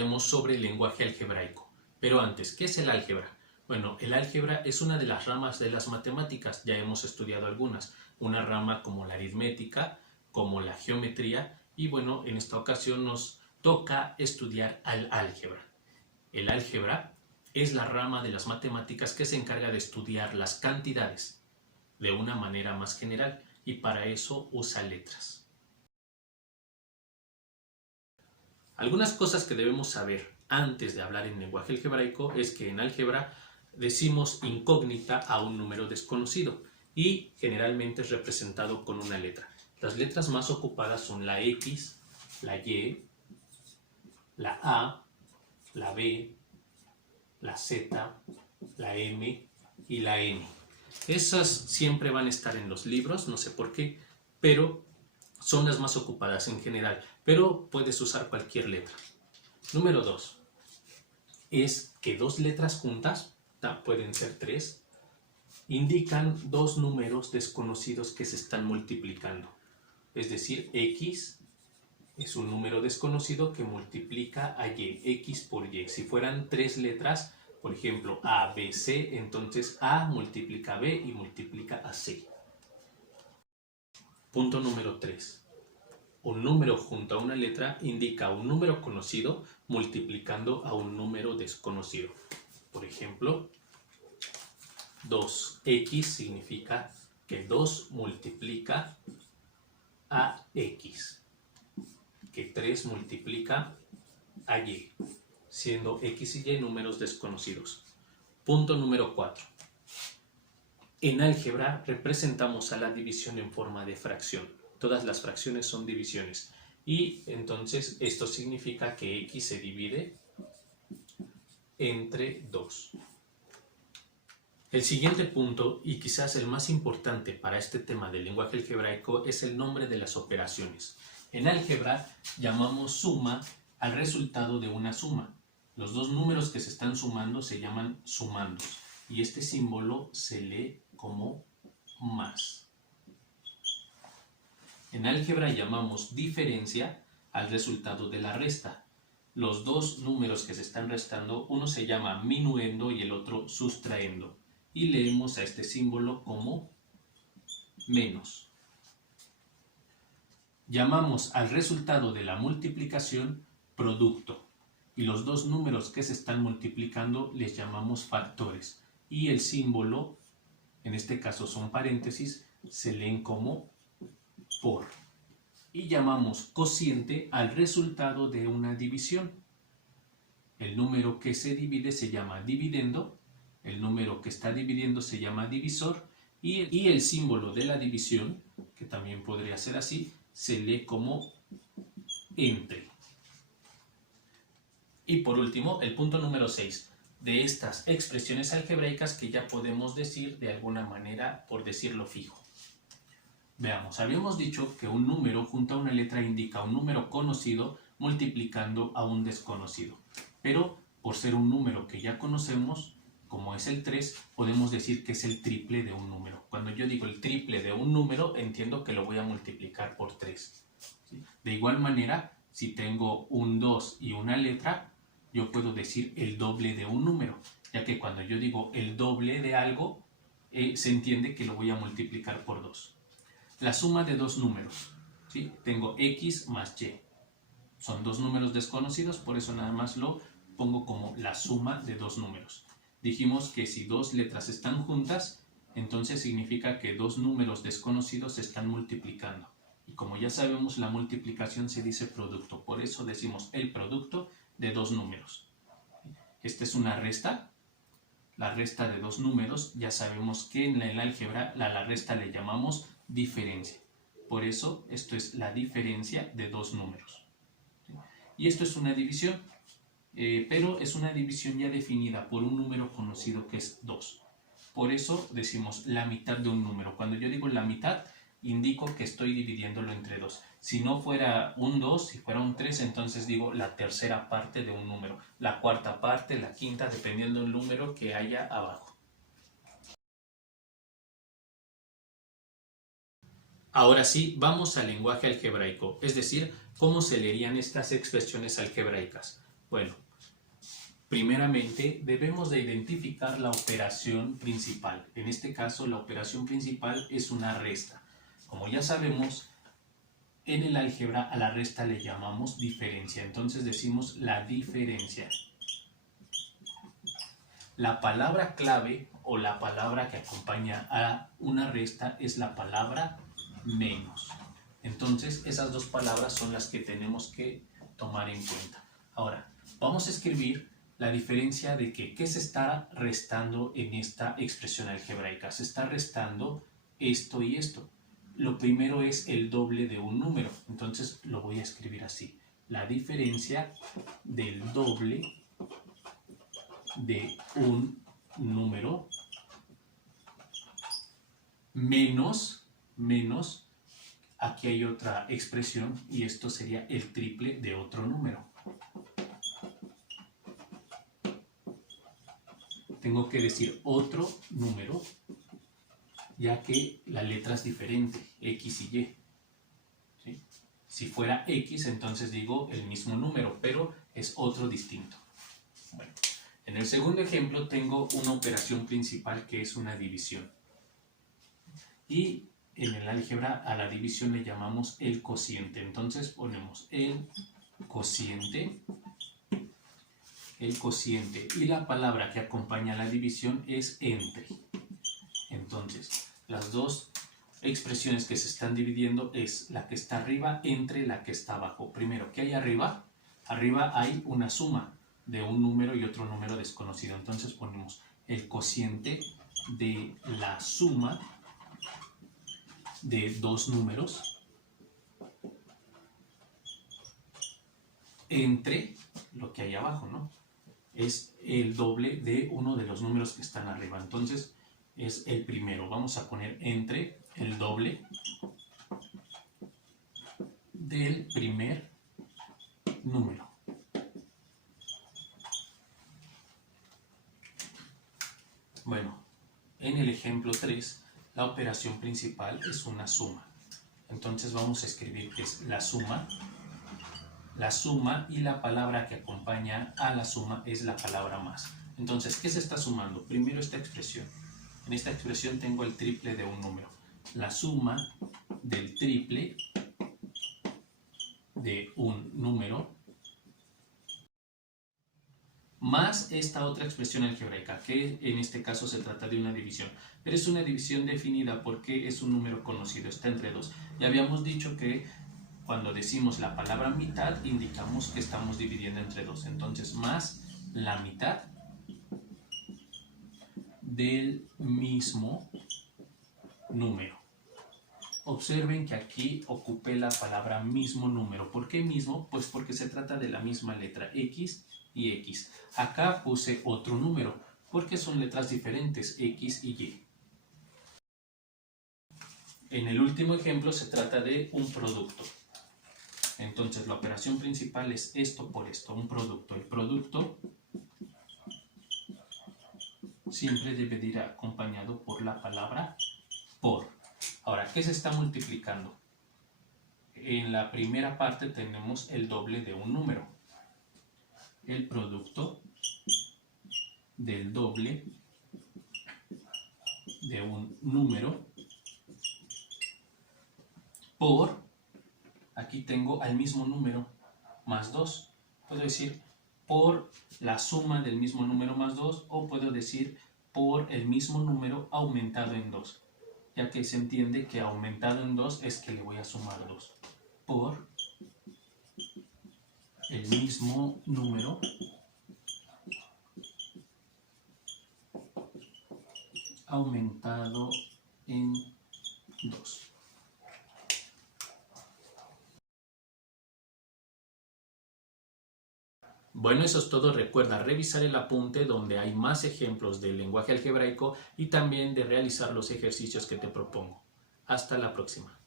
hablaremos sobre el lenguaje algebraico. Pero antes, ¿qué es el álgebra? Bueno, el álgebra es una de las ramas de las matemáticas, ya hemos estudiado algunas. Una rama como la aritmética, como la geometría, y bueno, en esta ocasión nos toca estudiar al álgebra. El álgebra es la rama de las matemáticas que se encarga de estudiar las cantidades de una manera más general y para eso usa letras. Algunas cosas que debemos saber antes de hablar en lenguaje algebraico es que en álgebra decimos incógnita a un número desconocido y generalmente es representado con una letra. Las letras más ocupadas son la X, la Y, la A, la B, la Z, la M y la N. Esas siempre van a estar en los libros, no sé por qué, pero son las más ocupadas en general, pero puedes usar cualquier letra. Número 2 es que dos letras juntas, pueden ser tres, indican dos números desconocidos que se están multiplicando. Es decir, X es un número desconocido que multiplica a Y, X por Y. Si fueran tres letras, por ejemplo, A, B, C, entonces A multiplica a B y multiplica a C. Punto número 3. Un número junto a una letra indica un número conocido multiplicando a un número desconocido. Por ejemplo, 2x significa que 2 multiplica a x, que 3 multiplica a y, siendo x y y números desconocidos. Punto número 4. En álgebra representamos a la división en forma de fracción. Todas las fracciones son divisiones. Y entonces esto significa que x se divide entre 2. El siguiente punto, y quizás el más importante para este tema del lenguaje algebraico, es el nombre de las operaciones. En álgebra llamamos suma al resultado de una suma. Los dos números que se están sumando se llaman sumandos. Y este símbolo se lee como más. En álgebra llamamos diferencia al resultado de la resta. Los dos números que se están restando, uno se llama minuendo y el otro sustraendo. Y leemos a este símbolo como menos. Llamamos al resultado de la multiplicación producto. Y los dos números que se están multiplicando les llamamos factores. Y el símbolo, en este caso son paréntesis, se leen como por. Y llamamos cociente al resultado de una división. El número que se divide se llama dividendo, el número que está dividiendo se llama divisor y el símbolo de la división, que también podría ser así, se lee como entre. Y por último, el punto número 6. De estas expresiones algebraicas que ya podemos decir de alguna manera, por decirlo fijo. Veamos, habíamos dicho que un número junto a una letra indica un número conocido multiplicando a un desconocido. Pero por ser un número que ya conocemos, como es el 3, podemos decir que es el triple de un número. Cuando yo digo el triple de un número, entiendo que lo voy a multiplicar por 3. ¿Sí? De igual manera, si tengo un 2 y una letra, yo puedo decir el doble de un número, ya que cuando yo digo el doble de algo, se entiende que lo voy a multiplicar por 2. La suma de dos números, ¿sí? Tengo x más y. Son dos números desconocidos, por eso nada más lo pongo como la suma de dos números. Dijimos que si dos letras están juntas, entonces significa que dos números desconocidos se están multiplicando. Y como ya sabemos, la multiplicación se dice producto, por eso decimos el producto de dos números. Esta es una resta. La resta de dos números, ya sabemos que en el álgebra la resta le llamamos diferencia. Por eso esto es la diferencia de dos números. Y esto es una división, pero es una división ya definida por un número conocido que es 2. Por eso decimos la mitad de un número. Cuando yo digo la mitad, indico que estoy dividiéndolo entre 2. Si no fuera un 2, si fuera un 3, entonces digo la tercera parte de un número, la cuarta parte, la quinta, dependiendo del número que haya abajo. Ahora sí, vamos al lenguaje algebraico, es decir, cómo se leerían estas expresiones algebraicas. Bueno, primeramente debemos de identificar la operación principal. En este caso, la operación principal es una resta. Como ya sabemos, en el álgebra a la resta le llamamos diferencia. Entonces decimos la diferencia. La palabra clave o la palabra que acompaña a una resta es la palabra menos. Entonces, esas dos palabras son las que tenemos que tomar en cuenta. Ahora, vamos a escribir la diferencia de que ¿qué se está restando en esta expresión algebraica? Se está restando esto y esto. Lo primero es el doble de un número. Entonces, lo voy a escribir así. La diferencia del doble de un número menos, aquí hay otra expresión y esto sería el triple de otro número. Tengo que decir otro número, ya que la letra es diferente, X y Y. ¿Sí? Si fuera X, entonces digo el mismo número, pero es otro distinto. Bueno, en el segundo ejemplo tengo una operación principal que es una división. Y en el álgebra a la división le llamamos el cociente. Entonces ponemos el cociente y la palabra que acompaña a la división es entre. Entonces, las dos expresiones que se están dividiendo es la que está arriba entre la que está abajo. Primero, ¿qué hay arriba? Arriba hay una suma de un número y otro número desconocido. Entonces ponemos el cociente de la suma de dos números entre lo que hay abajo, ¿no? Es el doble de uno de los números que están arriba. Entonces es el primero. Vamos a poner entre el doble del primer número. Bueno, en el ejemplo 3, la operación principal es una suma. Entonces vamos a escribir que es la suma y la palabra que acompaña a la suma es la palabra más. Entonces, ¿qué se está sumando? Primero esta expresión. En esta expresión tengo el triple de un número. La suma del triple de un número más esta otra expresión algebraica, que en este caso se trata de una división. Pero es una división definida porque es un número conocido, está entre 2. Ya habíamos dicho que cuando decimos la palabra mitad, indicamos que estamos dividiendo entre 2. Entonces, más la mitad del mismo número. Observen que aquí ocupé la palabra mismo número. ¿Por qué mismo? Pues porque se trata de la misma letra, X y X. Acá puse otro número, porque son letras diferentes, X y Y. En el último ejemplo se trata de un producto. Entonces la operación principal es esto por esto, un producto. El producto siempre debe de ir acompañado por la palabra por. Ahora, ¿qué se está multiplicando? En la primera parte tenemos el doble de un número. El producto del doble de un número por, aquí tengo al mismo número más 2. Puedo decir por la suma del mismo número más 2 o puedo decir por el mismo número aumentado en 2. Ya que se entiende que aumentado en 2 es que le voy a sumar 2. Por el mismo número aumentado en 2. Bueno, eso es todo. Recuerda revisar el apunte donde hay más ejemplos del lenguaje algebraico y también de realizar los ejercicios que te propongo. Hasta la próxima.